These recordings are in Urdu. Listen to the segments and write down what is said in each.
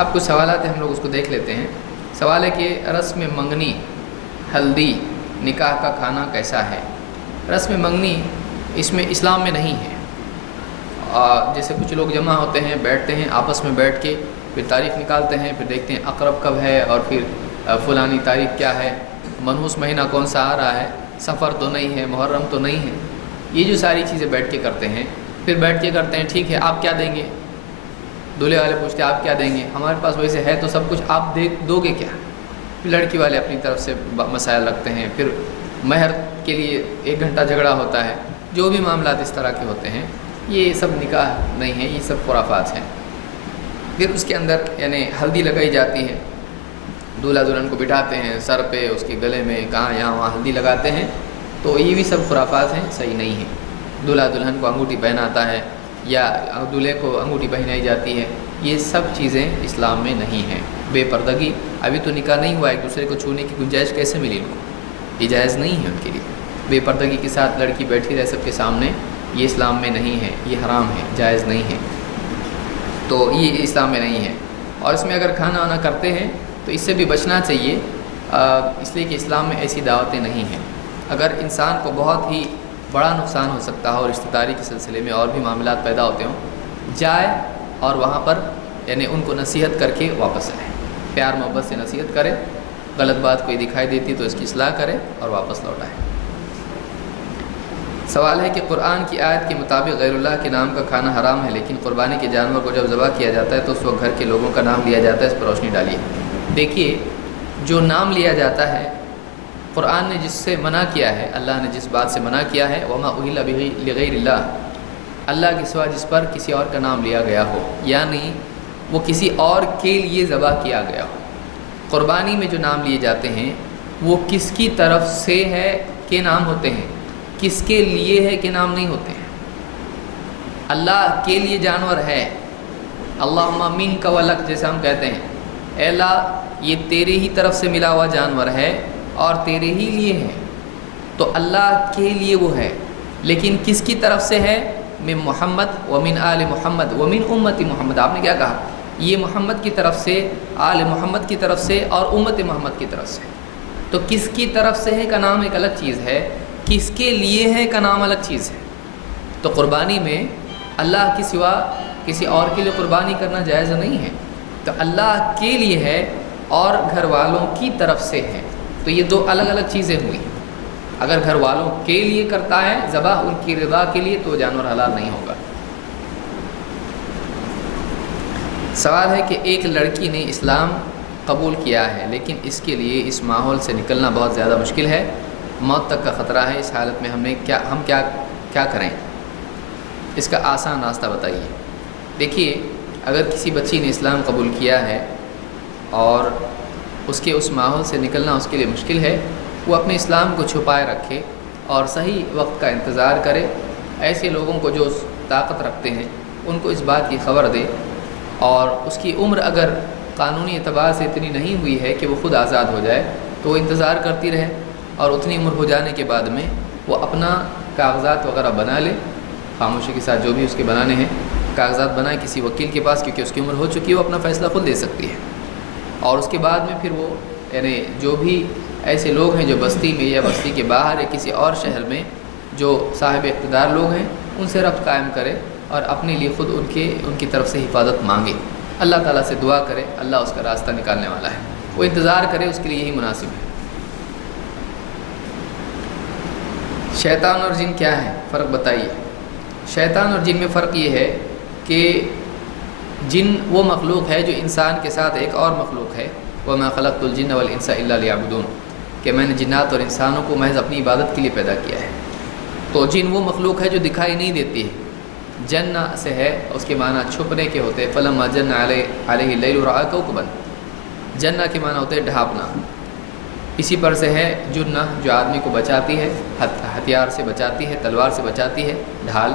آپ کچھ سوالات ہیں، ہم لوگ اس کو دیکھ لیتے ہیں۔ سوال ہے کہ رسم منگنی، ہلدی، نکاح کا کھانا کیسا ہے؟ رسم منگنی اس میں اسلام میں نہیں ہے۔ جیسے کچھ لوگ جمع ہوتے ہیں، بیٹھتے ہیں، آپس میں بیٹھ کے پھر تاریخ نکالتے ہیں، پھر دیکھتے ہیں اقرب کب ہے اور پھر فلانی تاریخ کیا ہے، منحوس مہینہ کون سا آ رہا ہے، سفر تو نہیں ہے، محرم تو نہیں ہے، یہ جو ساری چیزیں بیٹھ کے کرتے ہیں۔ پھر بیٹھ کے کرتے ہیں، ٹھیک ہے آپ کیا دیں گے؟ دولہے والے پوچھتے ہیں آپ کیا دیں گے؟ ہمارے پاس ویسے ہے تو سب کچھ، آپ دو گے کیا؟ پھر لڑکی والے اپنی طرف سے مسائل رکھتے ہیں، پھر مہر کے لیے 1 گھنٹہ جھگڑا ہوتا ہے، جو بھی معاملات اس طرح کے ہوتے ہیں یہ سب نکاح نہیں ہے، یہ سب خرافات ہیں۔ پھر اس کے اندر یعنی ہلدی لگائی جاتی ہے، دولہا دلہن کو بٹھاتے ہیں، سر پہ، اس کے گلے میں، کہاں یہاں وہاں ہلدی لگاتے ہیں، تو یہ بھی سب خرافات ہیں، صحیح نہیں ہے۔ دولہا دلہن کو انگوٹھی پہناتا ہے یا دولہے کو انگوٹھی پہنائی جاتی ہے، یہ سب چیزیں اسلام میں نہیں ہیں۔ بے پردگی، ابھی تو نکاح نہیں ہوا، ایک دوسرے کو چھونے کی گنجائش کیسے ملی ان کو؟ یہ جائز نہیں ہے ان کے لیے۔ بے پردگی کے ساتھ لڑکی بیٹھی رہے سب کے سامنے، یہ اسلام میں نہیں ہے، یہ حرام ہے، جائز نہیں ہے، تو یہ اسلام میں نہیں ہے۔ اور اس میں اگر کھانا وانا کرتے ہیں تو اس سے بھی بچنا چاہیے، اس لیے کہ اسلام میں ایسی دعوتیں نہیں ہیں۔ اگر انسان کو بہت ہی بڑا نقصان ہو سکتا ہو اور رشتہ داری کے سلسلے میں اور بھی معاملات پیدا ہوتے ہوں، جائے اور وہاں پر یعنی ان کو نصیحت کر کے واپس آئے، پیار محبت سے نصیحت کرے، غلط بات کوئی دکھائی دیتی تو اس کی اصلاح کرے اور واپس لوٹائے۔ سوال ہے کہ قرآن کی آیت کے مطابق غیر اللہ کے نام کا کھانا حرام ہے، لیکن قربانی کے جانور کو جب ذبح کیا جاتا ہے تو اس وقت گھر کے لوگوں کا نام لیا جاتا ہے، اس پر روشنی ڈالیے۔ دیکھیے، جو نام لیا جاتا ہے، قرآن نے جس سے منع کیا ہے، اللہ نے جس بات سے منع کیا ہے، وما اہل بہ لغیر اللہ، اللہ کے سوا جس پر کسی اور کا نام لیا گیا ہو، یعنی وہ کسی اور کے لیے ذبح کیا گیا ہو۔ قربانی میں جو نام لیے جاتے ہیں وہ کس کی طرف سے ہے کہ نام ہوتے ہیں، کس کے لیے ہے کہ نام نہیں ہوتے ہیں۔ اللہ کے لیے جانور ہے، اللہم منک ولک، جیسے ہم کہتے ہیں اے اللہ یہ تیرے ہی طرف سے ملا ہوا جانور ہے اور تیرے ہی لیے ہے، تو اللہ کے لیے وہ ہے، لیکن کس کی طرف سے ہے؟ من محمد ومن آل محمد ومن امت محمد۔ آپ نے کیا کہا؟ یہ محمد کی طرف سے، آل محمد کی طرف سے اور امت محمد کی طرف سے۔ تو کس کی طرف سے ہے کا نام ایک الگ چیز ہے، کس کے لیے ہے کا نام الگ چیز ہے۔ تو قربانی میں اللہ کے سوا کسی اور کے لیے قربانی کرنا جائز نہیں ہے، تو اللہ کے لیے ہے اور گھر والوں کی طرف سے ہے، تو یہ دو الگ الگ چیزیں ہوئی۔ اگر گھر والوں کے لیے کرتا ہے ذبح ان کی رضا کے لیے تو جانور حلال نہیں ہوگا۔ سوال ہے کہ ایک لڑکی نے اسلام قبول کیا ہے لیکن اس کے لیے اس ماحول سے نکلنا بہت زیادہ مشکل ہے، موت تک کا خطرہ ہے، اس حالت میں ہم کیا کریں؟ اس کا آسان راستہ بتائیے۔ دیکھیے، اگر کسی بچی نے اسلام قبول کیا ہے اور اس کے اس ماحول سے نکلنا اس کے لیے مشکل ہے، وہ اپنے اسلام کو چھپائے رکھے اور صحیح وقت کا انتظار کرے۔ ایسے لوگوں کو جو طاقت رکھتے ہیں ان کو اس بات کی خبر دے، اور اس کی عمر اگر قانونی اعتبار سے اتنی نہیں ہوئی ہے کہ وہ خود آزاد ہو جائے تو وہ انتظار کرتی رہے، اور اتنی عمر ہو جانے کے بعد میں وہ اپنا کاغذات وغیرہ بنا لے، خاموشی کے ساتھ جو بھی اس کے بنانے ہیں کاغذات بنائے کسی وکیل کے پاس، کیونکہ اس کی عمر ہو چکی ہے، وہ اپنا فیصلہ خود لے سکتی ہے۔ اور اس کے بعد میں پھر وہ یعنی جو بھی ایسے لوگ ہیں جو بستی میں یا بستی کے باہر یا کسی اور شہر میں جو صاحب اقتدار لوگ ہیں ان سے ربط قائم کرے اور اپنے لیے خود ان کی طرف سے حفاظت مانگے، اللہ تعالیٰ سے دعا کرے، اللہ اس کا راستہ نکالنے والا ہے، وہ انتظار کرے، اس کے لیے یہی مناسب ہے۔ شیطان اور جن کیا ہے، فرق بتائیے۔ شیطان اور جن میں فرق یہ ہے کہ جن وہ مخلوق ہے جو انسان کے ساتھ ایک اور مخلوق ہے، وَمَا خَلَقْتُ الْجِنَّ وَالْإِنسَ إِلَّا لِيَعْبُدُونَ، کہ میں نے جنات اور انسانوں کو محض اپنی عبادت کے لیے پیدا کیا ہے۔ تو جن وہ مخلوق ہے جو دکھائی نہیں دیتی ہے، جن سے ہے اس کے معنی چھپنے کے ہوتے ہیں، فَلَمَّا جَنَّ عَلَيْهِ اللَّيْلُ رَأَىٰ كَوْكَبًا، جنہ کے معنی ہوتے ہیں ڈھانپنا۔ اسی پر سے ہے جنہ جو آدمی کو بچاتی ہے، ہتھیار سے بچاتی ہے، تلوار سے بچاتی ہے، ڈھال۔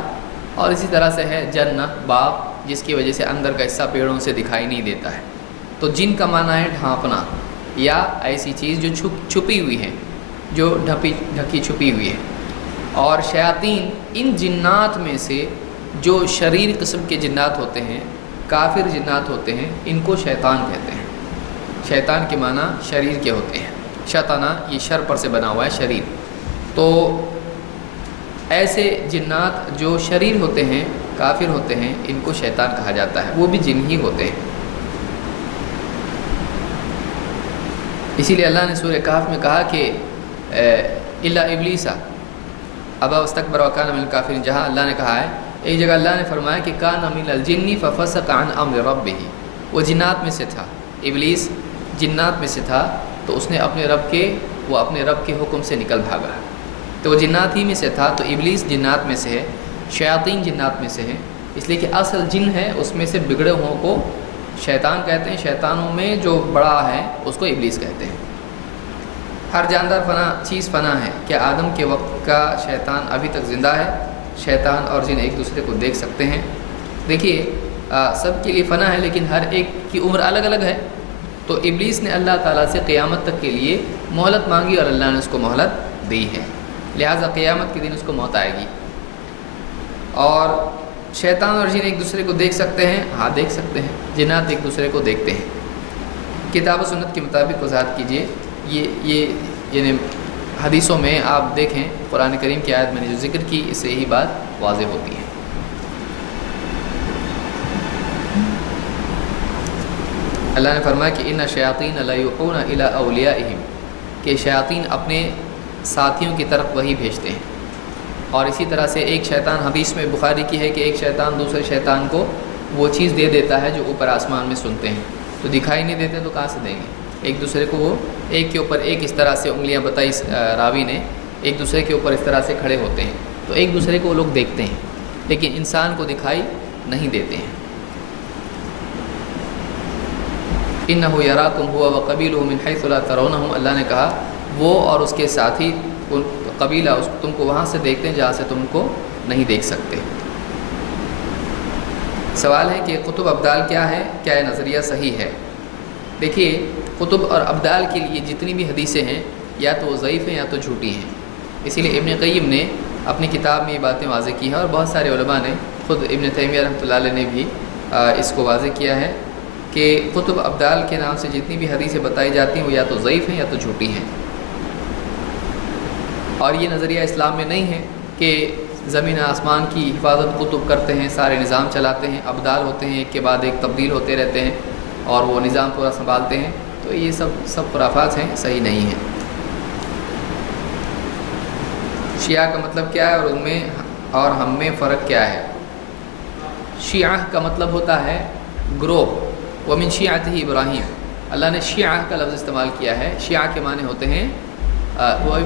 اور اسی طرح سے ہے جنہ باغ، جس کی وجہ سے اندر کا حصہ پیڑوں سے دکھائی نہیں دیتا ہے۔ تو جن کا معنی ہے ڈھانپنا، یا ایسی چیز جو چھپی ہوئی ہے، جو ڈھکی چھپی ہوئی ہے۔ اور شیاطین ان جنات میں سے جو شریر قسم کے جنات ہوتے ہیں کافر جنات ہوتے ہیں ان کو شیطان کہتے ہیں۔ شیطان کے معنی شریر کے ہوتے ہیں، شیطانہ یہ شر پر سے بنا ہوا ہے شریر، تو ایسے جنات جو شریر ہوتے ہیں، کافر ہوتے ہیں، ان کو شیطان کہا جاتا ہے، وہ بھی جن ہی ہوتے ہیں۔ اسی لیے اللہ نے سورہ کہف میں کہا کہ الا ابلیس ابا واستکبر وکان من الکافرین، جہاں اللہ نے کہا ہے، ایک جگہ اللہ نے فرمایا کہ کان من الجن ففسق عن امر ربہ، وہ جنات میں سے تھا، ابلیس جنات میں سے تھا، تو اس نے اپنے رب کے حکم سے نکل بھاگا، تو وہ جنات ہی میں سے تھا، تو ابلیس جنات میں سے ہے، شیاطین جنات میں سے ہیں، اس لیے کہ اصل جن ہے اس میں سے بگڑے ہوں کو شیطان کہتے ہیں، شیطانوں میں جو بڑا ہے اس کو ابلیس کہتے ہیں۔ ہر جاندار چیز فنا ہے، کیا آدم کے وقت کا شیطان ابھی تک زندہ ہے؟ شیطان اور جن ایک دوسرے کو دیکھ سکتے ہیں۔ دیکھیے سب کے لیے فنا ہے، لیکن ہر ایک کی عمر الگ الگ ہے، تو ابلیس نے اللہ تعالیٰ سے قیامت تک کے لیے مہلت مانگی اور اللہ نے اس کو مہلت دی ہے، لہٰذا قیامت کے دن اس کو موت آئے گی۔ اور شیطان اور جن ایک دوسرے کو دیکھ سکتے ہیں، ہاں دیکھ سکتے ہیں، جنات ایک دوسرے کو دیکھتے ہیں۔ کتاب و سنت کے مطابق وضاحت کیجیے، یہ یعنی حدیثوں میں آپ دیکھیں، قرآن کریم کی آیت میں نے جو ذکر کی، اس سے یہی بات واضح ہوتی ہے۔ اللہ نے فرمایا کہ ان الشیاطین لیوحون الی اولیائہم، کہ شیاطین اپنے ساتھیوں کی طرف وہی بھیجتے ہیں۔ اور اسی طرح سے ایک شیطان، حدیث میں بخاری کی ہے کہ ایک شیطان دوسرے شیطان کو وہ چیز دے دیتا ہے جو اوپر آسمان میں سنتے ہیں، تو دکھائی نہیں دیتے تو کہاں سے دیں گے؟ ایک دوسرے کو وہ ایک کے اوپر ایک اس طرح سے انگلیاں بتائی راوی نے، ایک دوسرے کے اوپر اس طرح سے کھڑے ہوتے ہیں، تو ایک دوسرے کو وہ لوگ دیکھتے ہیں، لیکن انسان کو دکھائی نہیں دیتے ہیں۔ انہ یراکم هو وقبیلہ من حیث لا ترونہم، اللہ نے کہا وہ اور اس کے ساتھی قبیلہ تم کو وہاں سے دیکھتے ہیں جہاں سے تم کو نہیں دیکھ سکتے۔ سوال ہے کہ قطب ابدال کیا ہے؟ کیا یہ نظریہ صحیح ہے؟ دیکھیے قطب اور ابدال کے لیے جتنی بھی حدیثیں ہیں، یا تو وہ ضعیف ہیں یا تو جھوٹی ہیں، اسی لیے ابن قیم نے اپنی کتاب میں یہ باتیں واضح کی ہیں، اور بہت سارے علماء نے، خود ابن تیمیہ رحمۃ اللہ علیہ نے بھی اس کو واضح کیا ہے کہ قطب ابدال کے نام سے جتنی بھی حدیثیں بتائی جاتی ہیں وہ یا تو ضعیف ہیں یا تو جھوٹی ہیں۔ اور یہ نظریہ اسلام میں نہیں ہے کہ زمین آسمان کی حفاظت قطب کرتے ہیں، سارے نظام چلاتے ہیں، ابدال ہوتے ہیں، ایک کے بعد ایک تبدیل ہوتے رہتے ہیں اور وہ نظام پورا سنبھالتے ہیں، تو یہ سب خرافات ہیں، صحیح نہیں ہیں۔ شیعہ کا مطلب کیا ہے اور ان میں اور ہم میں فرق کیا ہے؟ شیعہ کا مطلب ہوتا ہے گروہ، ومن شیعتہ ابراہیم، اللہ نے شیعہ کا لفظ استعمال کیا ہے، شیعہ کے معنی ہوتے ہیں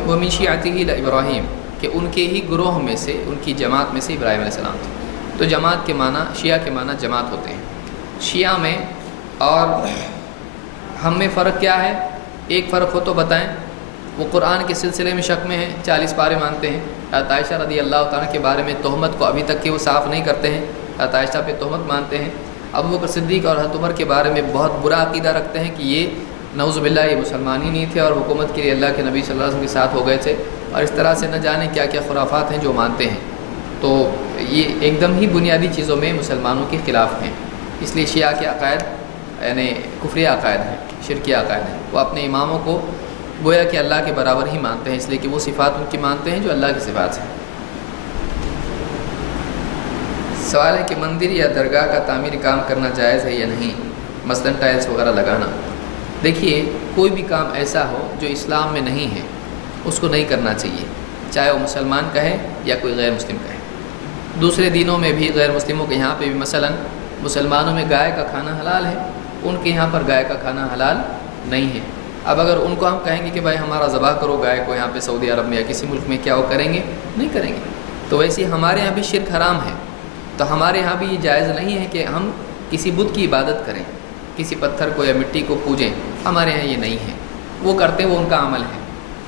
ومن شیعتہ ابراہیم، کہ ان کے ہی گروہ میں سے، ان کی جماعت میں سے ابراہیم علیہ السلام تھے، تو جماعت کے معنی، شیعہ کے معنی جماعت ہوتے ہیں۔ شیعہ میں اور ہم میں فرق کیا ہے؟ ایک فرق ہو تو بتائیں۔ وہ قرآن کے سلسلے میں شک میں ہیں، 40 پارے مانتے ہیں، حضرت عائشہ رضی اللہ تعالیٰ کے بارے میں تہمت کو ابھی تک کہ وہ صاف نہیں کرتے ہیں، حضرت عائشہ پہ تہمت مانتے ہیں، ابوبکر صدیق اور حضرت عمر کے بارے میں بہت برا عقیدہ رکھتے ہیں کہ یہ نعوذ باللہ یہ مسلمان ہی نہیں تھے اور حکومت کے لیے اللہ کے نبی صلی اللہ علیہ وسلم کے ساتھ ہو گئے تھے، اور اس طرح سے نہ جانے کیا کیا خرافات ہیں جو مانتے ہیں، تو یہ ایک دم ہی بنیادی چیزوں میں مسلمانوں کے خلاف ہیں۔ اس لیے شیعہ کے عقائد یعنی کفری عقائد ہیں، شرکی عقائد ہیں، وہ اپنے اماموں کو گویا کہ اللہ کے برابر ہی مانتے ہیں، اس لیے کہ وہ صفات ان کی مانتے ہیں جو اللہ کی صفات ہیں۔ سوال ہے کہ مندر یا درگاہ کا تعمیری کام کرنا جائز ہے یا نہیں، مثلاً ٹائلز وغیرہ لگانا؟ دیکھیے کوئی بھی کام ایسا ہو جو اسلام میں نہیں ہے اس کو نہیں کرنا چاہیے، چاہے وہ مسلمان کہے یا کوئی غیر مسلم کہے۔ دوسرے دینوں میں بھی غیر مسلموں کے یہاں پہ بھی مثلاً مسلمانوں میں گائے کا کھانا حلال ہے، ان کے یہاں پر گائے کا کھانا حلال نہیں ہے۔ اب اگر ان کو ہم کہیں گے کہ بھائی ہمارا ذبح کرو گائے کو یہاں پہ سعودی عرب میں یا کسی ملک میں، کیا وہ کریں گے؟ نہیں کریں گے۔ تو ویسے ہمارے یہاں بھی شرک حرام ہے، تو ہمارے یہاں بھی یہ جائز نہیں ہے کہ ہم کسی بت کی عبادت کریں، کسی پتھر کو یا مٹی کو پوجیں، ہمارے یہاں یہ نہیں ہے۔ وہ کرتے وہ ان کا عمل ہے،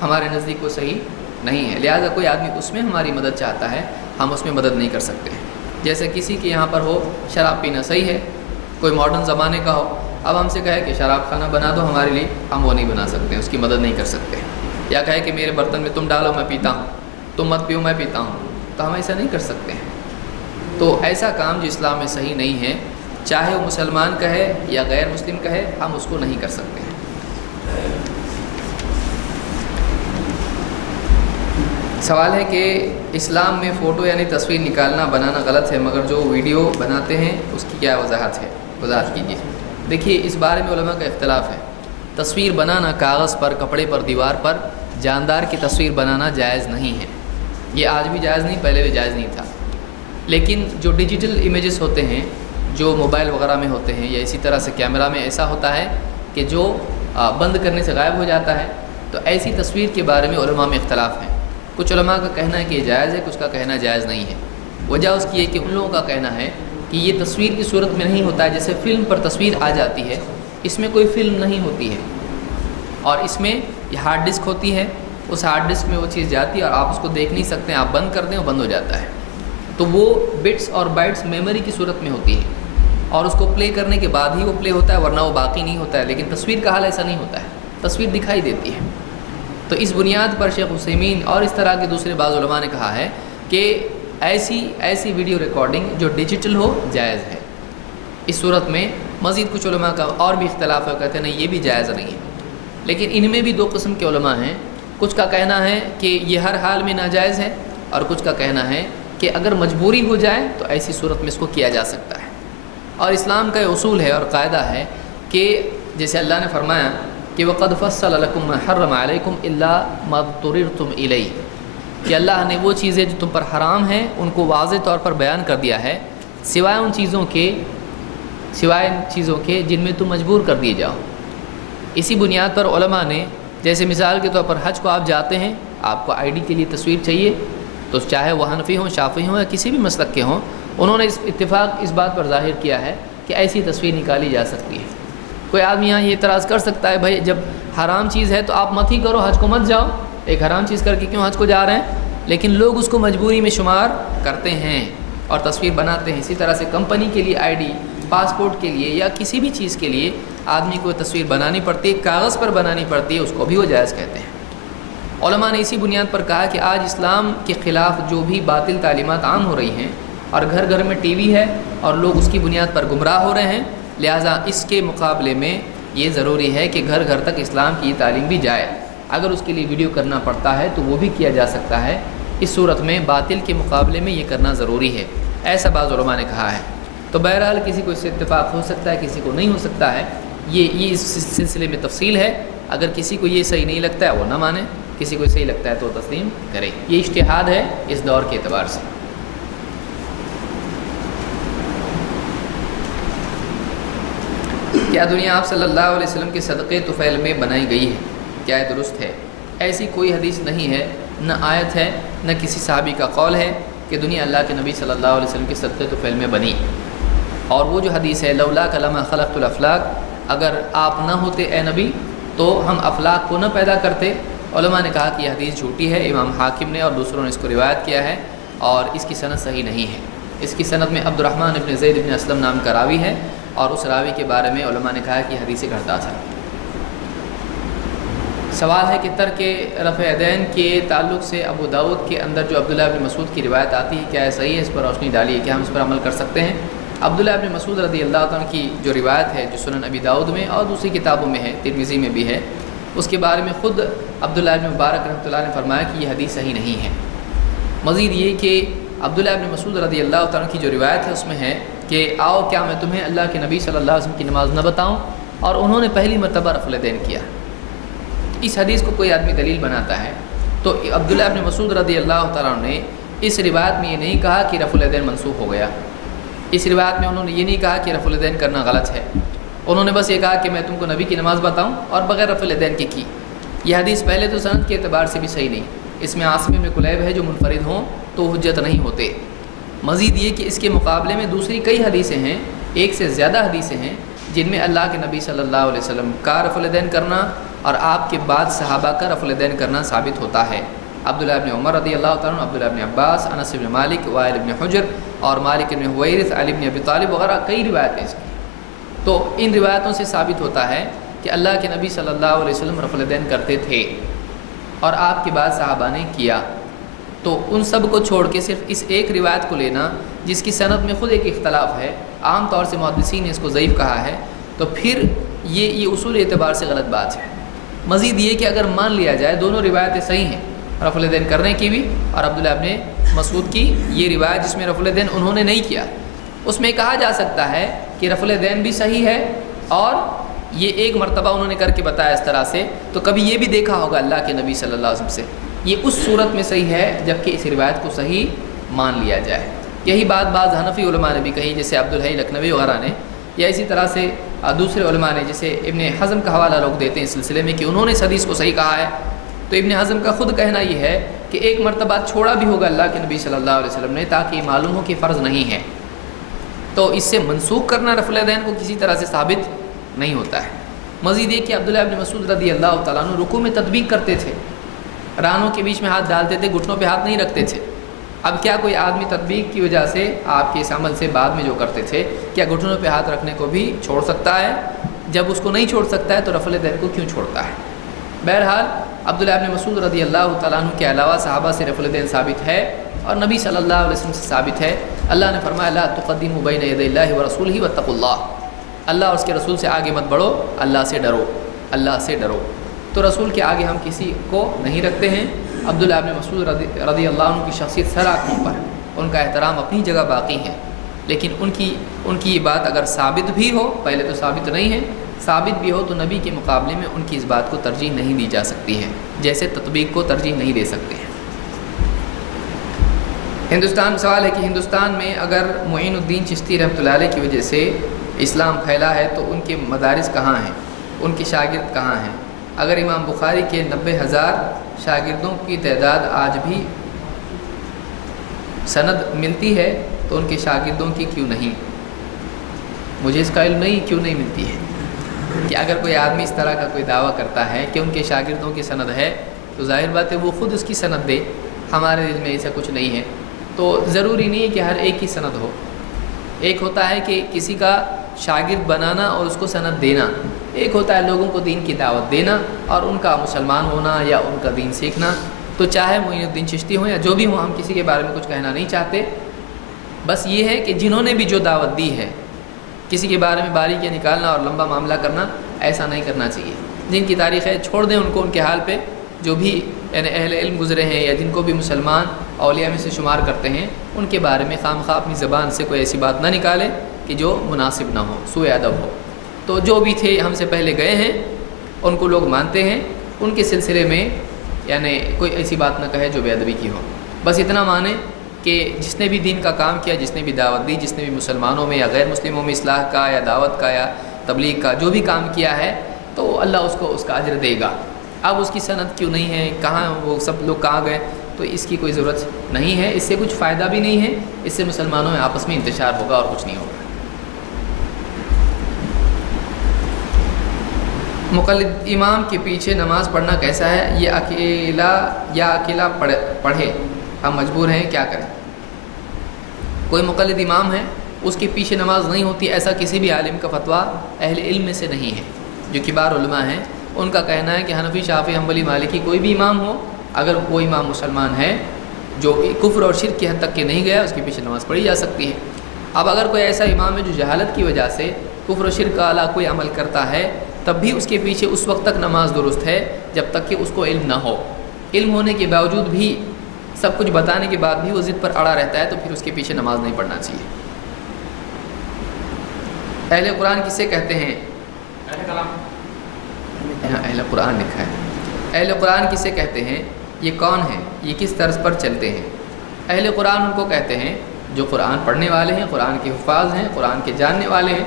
ہمارے نزدیک وہ صحیح نہیں ہے، لہٰذا کوئی آدمی اس میں ہماری مدد چاہتا ہے، ہم اس میں مدد نہیں کر سکتے۔ جیسے کسی کے یہاں پر ہو شراب پینا صحیح ہے، کوئی ماڈرن زمانے کا ہو، اب ہم سے کہے کہ شراب خانہ بنا دو ہمارے لیے، ہم وہ نہیں بنا سکتے، اس کی مدد نہیں کر سکتے۔ یا کہے کہ میرے برتن میں تم ڈالو میں پیتا ہوں، تم مت پیو میں پیتا ہوں، تو ہم ایسا نہیں کر سکتے ہیں۔ تو ایسا کام جو اسلام میں صحیح نہیں ہے، چاہے وہ مسلمان کہے یا غیر مسلم کہے، ہم اس کو نہیں کر سکتے ہیں۔ سوال ہے کہ اسلام میں فوٹو یعنی تصویر نکالنا بنانا غلط ہے، مگر جو ویڈیو بناتے ہیں اس کی کیا وضاحت کیجیے۔ دیکھیے، اس بارے میں علماء کا اختلاف ہے۔ تصویر بنانا کاغذ پر، کپڑے پر، دیوار پر جاندار کی تصویر بنانا جائز نہیں ہے۔ یہ آج بھی جائز نہیں، پہلے بھی جائز نہیں تھا۔ لیکن جو ڈیجیٹل امیجز ہوتے ہیں، جو موبائل وغیرہ میں ہوتے ہیں، یا اسی طرح سے کیمرہ میں ایسا ہوتا ہے کہ جو بند کرنے سے غائب ہو جاتا ہے، تو ایسی تصویر کے بارے میں علماء میں اختلاف ہے۔ کچھ علماء کا کہنا ہے کہ یہ جائز ہے، کچھ کا کہنا جائز نہیں ہے۔ وجہ اس کی ہے کہ ان لوگوں کا کہنا ہے کہ یہ تصویر کی صورت میں نہیں ہوتا ہے، جیسے فلم پر تصویر آ جاتی ہے، اس میں کوئی فلم نہیں ہوتی ہے، اور اس میں یہ ہارڈ ڈسک ہوتی ہے، اس ہارڈ ڈسک میں وہ چیز جاتی ہے اور آپ اس کو دیکھ نہیں سکتے ہیں، آپ بند کر دیں وہ بند ہو جاتا ہے۔ تو وہ بٹس اور بائٹس میموری کی صورت میں ہوتی ہے، اور اس کو پلے کرنے کے بعد ہی وہ پلے ہوتا ہے، ورنہ وہ باقی نہیں ہوتا ہے۔ لیکن تصویر کا حال ایسا نہیں ہوتا ہے، تصویر دکھائی دیتی ہے۔ تو اس بنیاد پر شیخ عثیمین اور اس طرح کے دوسرے بعض علماء نے کہا ہے کہ ایسی ویڈیو ریکارڈنگ جو ڈیجیٹل ہو جائز ہے۔ اس صورت میں مزید کچھ علماء کا اور بھی اختلاف ہے، کہتے ہیں نہیں، یہ بھی جائز نہیں ہے۔ لیکن ان میں بھی دو قسم کے علماء ہیں، کچھ کا کہنا ہے کہ یہ ہر حال میں ناجائز ہے، اور کچھ کا کہنا ہے کہ اگر مجبوری ہو جائے تو ایسی صورت میں اس کو کیا جا سکتا ہے۔ اور اسلام کا یہ اصول ہے اور قاعدہ ہے کہ جیسے اللہ نے فرمایا کہ وَقَدْ فَصَّلَ لَكُم مَّا حَرَّمَ عَلَيْكُمْ إِلَّا مَا اضْطُرِرْتُمْ إِلَيْهِ، کہ اللہ نے وہ چیزیں جو تم پر حرام ہیں ان کو واضح طور پر بیان کر دیا ہے، سوائے ان چیزوں کے جن میں تم مجبور کر دیے جاؤ۔ اسی بنیاد پر علماء نے، جیسے مثال کے طور پر حج کو آپ جاتے ہیں، آپ کو آئی ڈی کے لیے تصویر چاہیے، تو چاہے وہ حنفی ہوں، شافعی ہوں یا کسی بھی مسلک کے ہوں، انہوں نے اس بات پر ظاہر کیا ہے کہ ایسی تصویر نکالی جا سکتی ہے۔ کوئی آدمی یہاں یہ اعتراض کر سکتا ہے، بھائی جب حرام چیز ہے تو آپ مت ہی کرو، حج کو مت جاؤ، ایک حرام چیز کر کے کیوں حج کو جا رہے ہیں؟ لیکن لوگ اس کو مجبوری میں شمار کرتے ہیں اور تصویر بناتے ہیں۔ اسی طرح سے کمپنی کے لیے آئی ڈی، پاسپورٹ کے لیے یا کسی بھی چیز کے لیے آدمی کو تصویر بنانی پڑتی ہے، کاغذ پر بنانی پڑتی ہے، اس کو بھی وہ جائز کہتے ہیں۔ علماء نے اسی بنیاد پر کہا کہ آج اسلام کے خلاف جو بھی باطل تعلیمات عام ہو رہی ہیں، اور گھر گھر میں ٹی وی ہے اور لوگ اس کی بنیاد پر گمراہ ہو رہے ہیں، لہٰذا اس کے مقابلے میں یہ ضروری ہے کہ گھر گھر تک اسلام کی تعلیم بھی جائے۔ اگر اس کے لیے ویڈیو کرنا پڑتا ہے تو وہ بھی کیا جا سکتا ہے۔ اس صورت میں باطل کے مقابلے میں یہ کرنا ضروری ہے، ایسا بعض علماء نے کہا ہے۔ تو بہرحال کسی کو اس سے اتفاق ہو سکتا ہے، کسی کو نہیں ہو سکتا ہے، یہ اس سلسلے میں تفصیل ہے۔ اگر کسی کو یہ صحیح نہیں لگتا ہے وہ نہ مانے، کسی کو صحیح لگتا ہے تو تسلیم کرے۔ یہ اجتہاد ہے اس دور کے اعتبار سے۔ کیا دنیا آپ صلی اللہ علیہ وسلم کے صدقے طفیل میں بنائی گئی ہے؟ کیا یہ درست ہے؟ ایسی کوئی حدیث نہیں ہے، نہ آیت ہے، نہ کسی صحابی کا قول ہے کہ دنیا اللہ کے نبی صلی اللہ علیہ وسلم کے صدقے طفیل میں بنی۔ اور وہ جو حدیث ہے لولاک لما خلقت الافلاک، اگر آپ نہ ہوتے اے نبی تو ہم افلاک کو نہ پیدا کرتے۔ علماء نے کہا کہ یہ حدیث جھوٹی ہے، امام حاکم نے اور دوسروں نے اس کو روایت کیا ہے، اور اس کی سند صحیح نہیں ہے۔ اس کی سند میں عبد الرحمن ابن زید ابن اسلم نام کا راوی ہے، اور اس راوی کے بارے میں علماء نے کہا کہ حدیث گھڑتا تھا۔ سوال ہے کہ ترک رفع یدین کے تعلق سے ابو داؤد کے اندر جو عبداللہ ابن مسعود کی روایت آتی ہے، کیا یہ صحیح ہے؟ اس پر روشنی ڈالیے، کیا ہم اس پر عمل کر سکتے ہیں؟ عبداللہ ابن مسعود رضی اللہ عنہ کی جو روایت ہے، جو سنن ابی داؤد میں اور دوسری کتابوں میں ہے، ترمذی میں بھی ہے، اس کے بارے میں خود عبداللہ ابن مبارک رحمۃ اللہ نے فرمایا کہ یہ حدیث صحیح نہیں ہے۔ مزید یہ کہ عبداللہ ابن مسعود رضی اللہ عنہ کی جو روایت ہے اس میں ہے کہ آؤ کیا میں تمہیں اللہ کے نبی صلی اللہ علیہ وسلم کی نماز نہ بتاؤں، اور انہوں نے پہلی مرتبہ رفع الیدین کیا۔ اس حدیث کو کوئی آدمی دلیل بناتا ہے تو عبداللہ ابن مسعود رضی اللہ تعالیٰ نے اس روایت میں یہ نہیں کہا کہ رفع الیدین منسوخ ہو گیا، اس روایت میں انہوں نے یہ نہیں کہا کہ رفع الیدین کرنا غلط ہے، انہوں نے بس یہ کہا کہ میں تم کو نبی کی نماز بتاؤں، اور بغیر رفع الیدین کے کی۔ یہ حدیث پہلے تو سند کے اعتبار سے بھی صحیح نہیں، اس میں عاصم بن کلیب ہے جو منفرد ہوں تو حجت نہیں ہوتے۔ مزید یہ کہ اس کے مقابلے میں دوسری کئی حدیثیں ہیں، ایک سے زیادہ حدیثیں ہیں جن میں اللہ کے نبی صلی اللہ علیہ وسلم کا رفع الیدین کرنا اور آپ کے بعد صحابہ کا رفع الیدین کرنا ثابت ہوتا ہے۔ عبداللہ ابن عمر رضی اللہ تعالیٰ عنہ، عبداللہ ابن عباس، انس بن مالک، وائل بن حجر اور مالک بن حویرث، علی بن ابی طالب وغیرہ کئی روایتیں اس کی۔ تو ان روایتوں سے ثابت ہوتا ہے کہ اللہ کے نبی صلی اللہ علیہ وسلم رفع الیدین کرتے تھے اور آپ کے بعد صحابہ نے کیا۔ تو ان سب کو چھوڑ کے صرف اس ایک روایت کو لینا جس کی سند میں خود ایک اختلاف ہے، عام طور سے محدثین نے اس کو ضعیف کہا ہے، تو پھر یہ اصول اعتبار سے غلط بات ہے۔ مزید یہ کہ اگر مان لیا جائے دونوں روایتیں صحیح ہیں، رفع الیدین کرنے کی بھی اور عبداللہ ابن مسعود کی یہ روایت جس میں رفع الیدین انہوں نے نہیں کیا، اس میں کہا جا سکتا ہے کہ رفع الیدین بھی صحیح ہے اور یہ ایک مرتبہ انہوں نے کر کے بتایا اس طرح سے، تو کبھی یہ بھی دیکھا ہوگا اللہ کے نبی صلی اللہ علیہ وسلم سے، یہ اس صورت میں صحیح ہے جبکہ اس روایت کو صحیح مان لیا جائے۔ یہی بات بعض حنفی علماء نے بھی کہی، جیسے عبدالحی لکھنوی وغیرہ نے، یا اسی طرح سے دوسرے علماء نے، جیسے ابن حزم کا حوالہ لوگ دیتے ہیں اس سلسلے میں کہ انہوں نے اس حدیث کو صحیح کہا ہے، تو ابن حزم کا خود کہنا یہ ہے کہ ایک مرتبہ چھوڑا بھی ہوگا اللہ کے نبی صلی اللہ علیہ وسلم نے تاکہ یہ معلوم ہو کہ فرض نہیں ہے، تو اس سے منسوخ کرنا رفع الیدین کو کسی طرح سے ثابت نہیں ہوتا ہے۔ مزید یہ کہ عبداللہ ابن مسعود رضی اللہ تعالیٰ عنہ رکوع میں تطبیق کرتے تھے، رانوں کے بیچ میں ہاتھ ڈالتے تھے، گھٹنوں پہ ہاتھ نہیں رکھتے تھے۔ اب کیا کوئی آدمی تطبیق کی وجہ سے آپ کے اس عمل سے بعد میں جو کرتے تھے، کیا گھٹنوں پہ ہاتھ رکھنے کو بھی چھوڑ سکتا ہے؟ جب اس کو نہیں چھوڑ سکتا ہے تو رفع الیدین کو کیوں چھوڑتا ہے؟ بہرحال عبداللہ ابن مسعود رضی اللہ تعالیٰ عنہ کے علاوہ صحابہ سے رفع الیدین ثابت ہے اور نبی صلی اللہ علیہ وسلم سے ثابت ہے۔ اللہ نے فرمایا لا تقدموا بین یدی اللہ ورسولہ واتقوا اللہ، اللہ اور اس کے رسول سے آگے مت بڑھو، اللہ سے ڈرو، اللہ سے ڈرو۔ تو رسول کے آگے ہم کسی کو نہیں رکھتے ہیں۔ عبداللہ ابن مسعود رضی اللہ عنہ کی شخصیت سر آنکھوں پر، ان کا احترام اپنی جگہ باقی ہے، لیکن ان کی یہ بات اگر ثابت بھی ہو، پہلے تو ثابت نہیں ہے، ثابت بھی ہو تو نبی کے مقابلے میں ان کی اس بات کو ترجیح نہیں دی جا سکتی ہے، جیسے تطبیق کو ترجیح نہیں دے سکتے ہیں۔ سوال ہے کہ ہندوستان میں اگر معین الدین چشتی رحمۃ اللہ علیہ کی وجہ سے اسلام پھیلا ہے تو ان کے مدارس کہاں ہیں، ان کے شاگرد کہاں ہیں؟ اگر امام بخاری کے 90,000 شاگردوں کی تعداد آج بھی سند ملتی ہے تو ان کے شاگردوں کی کیوں نہیں؟ مجھے اس کا علم نہیں کیوں نہیں ملتی ہے، کہ اگر کوئی آدمی اس طرح کا کوئی دعویٰ کرتا ہے کہ ان کے شاگردوں کی سند ہے تو ظاہر بات ہے وہ خود اس کی سند دے، ہمارے دل میں ایسا کچھ نہیں ہے۔ تو ضروری نہیں ہے کہ ہر ایک کی سند ہو، ایک ہوتا ہے کہ کسی کا شاگرد بنانا اور اس کو سند دینا، ایک ہوتا ہے لوگوں کو دین کی دعوت دینا اور ان کا مسلمان ہونا یا ان کا دین سیکھنا۔ تو چاہے معین الدین چشتی ہوں یا جو بھی ہوں، ہم کسی کے بارے میں کچھ کہنا نہیں چاہتے، بس یہ ہے کہ جنہوں نے بھی جو دعوت دی ہے، کسی کے بارے میں باریکیاں نکالنا اور لمبا معاملہ کرنا ایسا نہیں کرنا چاہیے۔ جن کی تاریخ ہے چھوڑ دیں ان کو ان کے حال پہ، جو بھی یعنی اہل علم گزرے ہیں یا جن کو بھی مسلمان اولیاء میں سے شمار کرتے ہیں، ان کے بارے میں خواہ اپنی زبان سے کوئی ایسی بات نہ نکالے کہ جو مناسب نہ ہو، سوء ادب ہو۔ تو جو بھی تھے ہم سے پہلے گئے ہیں ان کو لوگ مانتے ہیں، ان کے سلسلے میں یعنی کوئی ایسی بات نہ کہے جو بے ادبی کی ہو۔ بس اتنا مانیں کہ جس نے بھی دین کا کام کیا، جس نے بھی دعوت دی، جس نے بھی مسلمانوں میں یا غیر مسلموں میں اصلاح کا یا دعوت کا یا تبلیغ کا جو بھی کام کیا ہے، تو اللہ اس کو اس کا اجر دے گا۔ اب اس کی سند کیوں نہیں ہے، کہاں وہ سب لوگ کہاں گئے، تو اس کی کوئی ضرورت نہیں ہے، اس سے کچھ فائدہ بھی نہیں ہے، اس سے مسلمانوں میں آپس میں انتشار ہوگا اور کچھ نہیں ہوگا۔ مقلد امام کے پیچھے نماز پڑھنا کیسا ہے؟ یہ اکیلا پڑھے، ہم مجبور ہیں کیا کریں؟ کوئی مقلد امام ہے اس کے پیچھے نماز نہیں ہوتی، ایسا کسی بھی عالم کا فتویٰ اہل علم میں سے نہیں ہے۔ جو کبار علماء ہیں ان کا کہنا ہے کہ حنفی، شافعی، حنبلی، مالکی کوئی بھی امام ہو، اگر وہ امام مسلمان ہے جو کفر اور شرک کی حد تک کہ نہیں گیا، اس کے پیچھے نماز پڑھی جا سکتی ہے۔ اب اگر کوئی ایسا امام ہے جو جہالت کی وجہ سے کفر و شرک کا اعلیٰ کوئی عمل کرتا ہے، تب بھی اس کے پیچھے اس وقت تک نماز درست ہے جب تک کہ اس کو علم نہ ہو۔ علم ہونے کے باوجود بھی، سب کچھ بتانے کے بعد بھی وہ ضد پر اڑا رہتا ہے تو پھر اس کے پیچھے نماز نہیں پڑھنا چاہیے۔ اہل قرآن کسے کہتے ہیں؟ یہاں اہل قرآن لکھا ہے۔ اہل قرآن کسے کہتے ہیں؟ یہ کون ہیں؟ یہ کس طرز پر چلتے ہیں؟ اہل قرآن ان کو کہتے ہیں جو قرآن پڑھنے والے ہیں، قرآن کے حفاظ ہیں، قرآن کے جاننے والے ہیں۔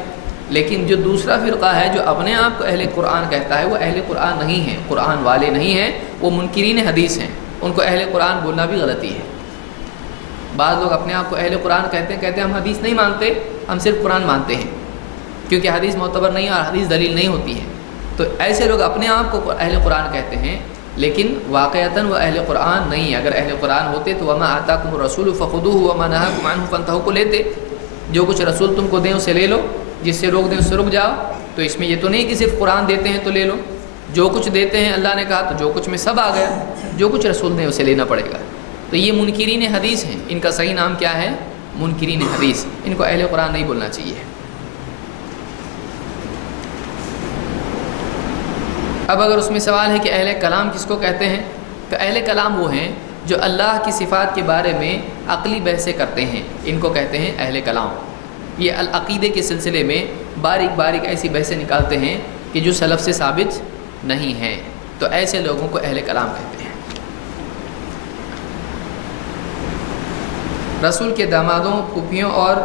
لیکن جو دوسرا فرقہ ہے جو اپنے آپ کو اہل قرآن کہتا ہے، وہ اہل قرآن نہیں ہے، قرآن والے نہیں ہیں، وہ منکرین حدیث ہیں۔ ان کو اہل قرآن بولنا بھی غلطی ہے۔ بعض لوگ اپنے آپ کو اہل قرآن کہتے ہیں ہم حدیث نہیں مانتے، ہم صرف قرآن مانتے ہیں، کیونکہ حدیث معتبر نہیں ہے اور حدیث دلیل نہیں ہوتی ہے۔ تو ایسے لوگ اپنے آپ کو اہل قرآن کہتے ہیں، لیکن واقعتاً وہ اہل قرآن نہیں ہے۔ اگر اہل قرآن ہوتے تو وما آتاکم الرسول فخذوہ وما نہاکم عنہ فانتہوا کو لیتے، جو کچھ رسول تم کو دیں اسے لے لو، جس سے روک دیں اس سے رک جاؤ۔ تو اس میں یہ تو نہیں کہ صرف قرآن دیتے ہیں تو لے لو، جو کچھ دیتے ہیں اللہ نے کہا تو جو کچھ میں سب آ گیا، جو کچھ رسول نے اسے لینا پڑے گا۔ تو یہ منکرین حدیث ہیں، ان کا صحیح نام کیا ہے؟ منکرین حدیث. ان کو اہل قرآن نہیں بولنا چاہیے. اب اگر اس میں سوال ہے کہ اہل کلام کس کو کہتے ہیں، تو اہل کلام وہ ہیں جو اللہ کی صفات کے بارے میں عقلی بحثیں کرتے ہیں، ان کو کہتے ہیں اہل کلام. یہ العقیدے کے سلسلے میں باریک باریک ایسی بحثیں نکالتے ہیں کہ جو سلف سے ثابت نہیں ہیں، تو ایسے لوگوں کو اہل کلام کہتے ہیں. رسول کے دامادوں، پھوپھیوں اور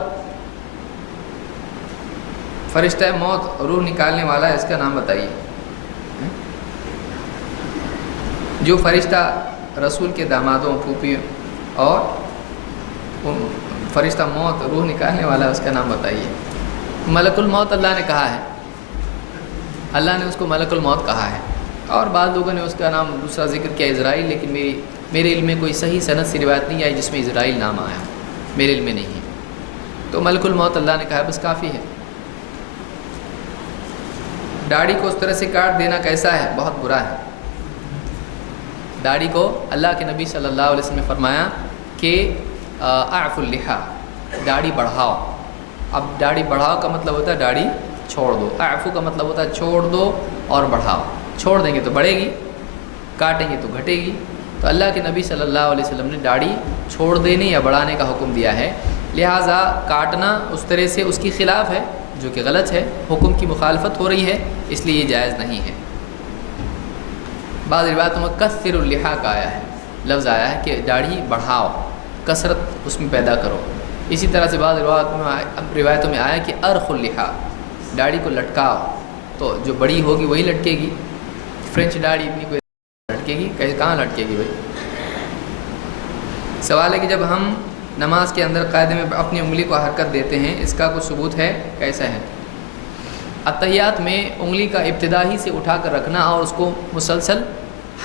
فرشتہ موت روح نکالنے والا ہے، اس کا نام بتائیے. جو فرشتہ رسول کے دامادوں، پھوپھیوں اور فرشتہ موت روح نکالنے والا ہے، اس کا نام بتائیے. ملک الموت اللہ نے کہا ہے، اللہ نے اس کو ملک الموت کہا ہے، اور بعض لوگوں نے اس کا نام دوسرا ذکر کیا اسرائیل، لیکن میرے علم میں کوئی صحیح سند سے روایت نہیں آئی جس میں اسرائیل نام آیا، میرے علم میں نہیں ہے. تو ملک الموت اللہ نے کہا ہے، بس کافی ہے. داڑھی کو اس طرح سے کاٹ دینا کیسا ہے؟ بہت برا ہے. داڑھی کو اللہ کے نبی صلی اللہ علیہ وسلم نے فرمایا کہ اعف اللحا، داڑھی بڑھاؤ. اب داڑھی بڑھاؤ کا مطلب ہوتا ہے داڑھی چھوڑ دو. اعفو کا مطلب ہوتا ہے چھوڑ دو اور بڑھاؤ. چھوڑ دیں گے تو بڑھے گی، کاٹیں گے تو گھٹے گی. تو اللہ کے نبی صلی اللہ علیہ وسلم نے داڑھی چھوڑ دینے یا بڑھانے کا حکم دیا ہے، لہٰذا کاٹنا اس طرح سے اس کی خلاف ہے جو کہ غلط ہے، حکم کی مخالفت ہو رہی ہے، اس لیے یہ جائز نہیں ہے. بعض روایتوں میں کثر اللحا کا آیا ہے، لفظ آیا ہے کہ داڑھی بڑھاؤ، کثرت اس میں پیدا کرو. اسی طرح سے بعض روایتوں میں آیا کہ ارخ اللحا، داڑھی کو لٹکاؤ، تو جو بڑی ہوگی وہی لٹکے گی. فرینچ داڑھی اتنی کوئی لٹکے گی؟ کہاں لٹکے گی بھائی؟ سوال ہے کہ جب ہم نماز کے اندر قاعدے میں اپنی انگلی کو حرکت دیتے ہیں، اس کا کوئی ثبوت ہے؟ کیسا ہے؟ اتحیات میں انگلی کا ابتدا ہی سے اٹھا کر رکھنا اور اس کو مسلسل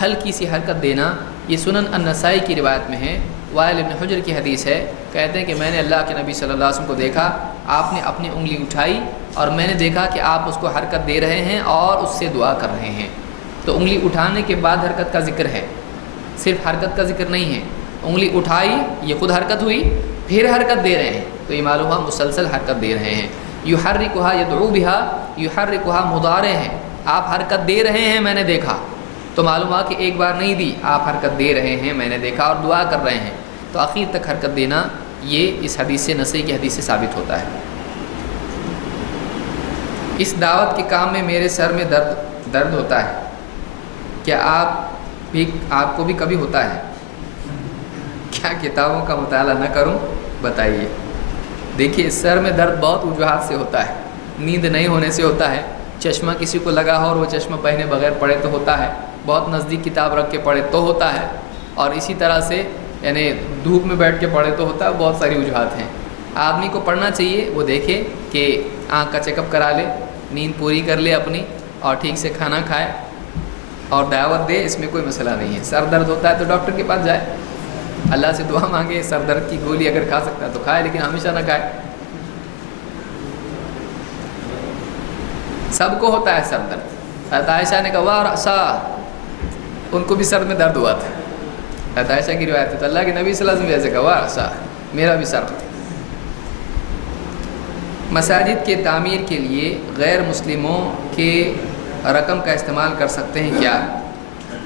ہلکی سی حرکت دینا، یہ سنن النسائی کی روایت میں ہے. وائل بن حجر کی حدیث ہے، کہتے ہیں کہ میں نے اللہ کے نبی صلی اللہ علیہ وسلم کو دیکھا، آپ نے اپنی انگلی اٹھائی اور میں نے دیکھا کہ آپ اس کو حرکت دے رہے ہیں اور اس سے دعا کر رہے ہیں. تو انگلی اٹھانے کے بعد حرکت کا ذکر ہے، صرف حرکت کا ذکر نہیں ہے. انگلی اٹھائی، یہ خود حرکت ہوئی، پھر حرکت دے رہے ہیں، تو یہ معلوم ہوا مسلسل حرکت دے رہے ہیں. یحرکھا یدعو بہا، یحرکھا مضارع ہے، آپ حرکت دے رہے ہیں میں نے دیکھا، تو معلوم ہوا کہ ایک بار نہیں دی، آپ حرکت دے رہے ہیں میں نے دیکھا اور دعا کر رہے ہیں. تو آخر تک حرکت دینا یہ اس حدیث سے، نسائی کی حدیث سے ثابت ہوتا ہے. اس دعوت کے کام میں میرے سر میں درد ہوتا ہے، کیا آپ کو بھی کبھی ہوتا ہے؟ کیا کتابوں کا مطالعہ نہ کروں؟ بتائیے. دیکھیے، سر میں درد بہت وجوہات سے ہوتا ہے. نیند نہیں ہونے سے ہوتا ہے، چشمہ کسی کو لگا ہو اور وہ چشمہ پہنے بغیر پڑھے تو ہوتا ہے، بہت نزدیک کتاب رکھ کے پڑھے تو ہوتا ہے، اور اسی طرح سے یعنی دھوپ میں بیٹھ کے پڑھے تو ہوتا ہے. بہت ساری وجوہات ہیں. آدمی کو پڑھنا چاہیے، وہ دیکھے کہ آنکھ کا چیک اپ کرا لے، نیند پوری کر لے اپنی، اور ٹھیک سے کھانا کھائے اور دعوت دے، اس میں کوئی مسئلہ نہیں ہے. سر درد ہوتا ہے تو ڈاکٹر کے پاس جائے، اللہ سے دعا مانگے، سر درد کی گولی اگر کھا سکتا ہے تو کھائے، لیکن ہمیشہ نہ کھائے. سب کو ہوتا ہے سر درد. حضرت عائشہ نے کہا واہ رأسا، ان کو بھی سر میں درد ہوا تھا. حضرت عائشہ کی روایت ہے، تو اللہ کے نبی صلی اللہ علیہ وسلم جیسے کہا واہ رأسا، میرا بھی سر. مساجد کے تعمیر کے لیے غیر مسلموں کے رقم کا استعمال کر سکتے ہیں کیا؟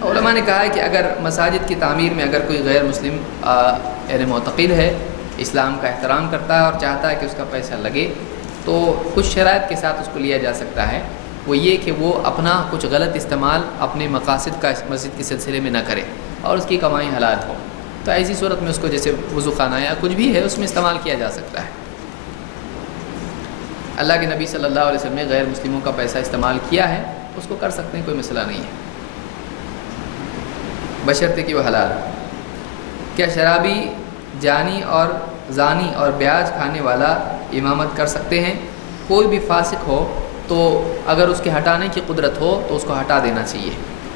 علماء نے کہا ہے کہ اگر مساجد کی تعمیر میں اگر کوئی غیر مسلم یعنی معتقد ہے، اسلام کا احترام کرتا ہے اور چاہتا ہے کہ اس کا پیسہ لگے، تو کچھ شرائط کے ساتھ اس کو لیا جا سکتا ہے. وہ یہ کہ وہ اپنا کچھ غلط استعمال اپنے مقاصد کا مسجد کے سلسلے میں نہ کرے اور اس کی کمائی حلال ہو. تو ایسی صورت میں اس کو جیسے وضو خانہ یا کچھ بھی ہے اس میں استعمال کیا جا سکتا ہے. اللہ کے نبی صلی اللہ علیہ وسلم نے غیر مسلموں کا پیسہ استعمال کیا ہے، اس کو کر سکتے ہیں، کوئی مسئلہ نہیں ہے، بشرطے کہ وہ حلال. کیا شرابی جانی اور زانی اور بیاج کھانے والا امامت کر سکتے ہیں؟ کوئی بھی فاسق ہو تو اگر اس کے ہٹانے کی قدرت ہو تو اس کو ہٹا دینا چاہیے.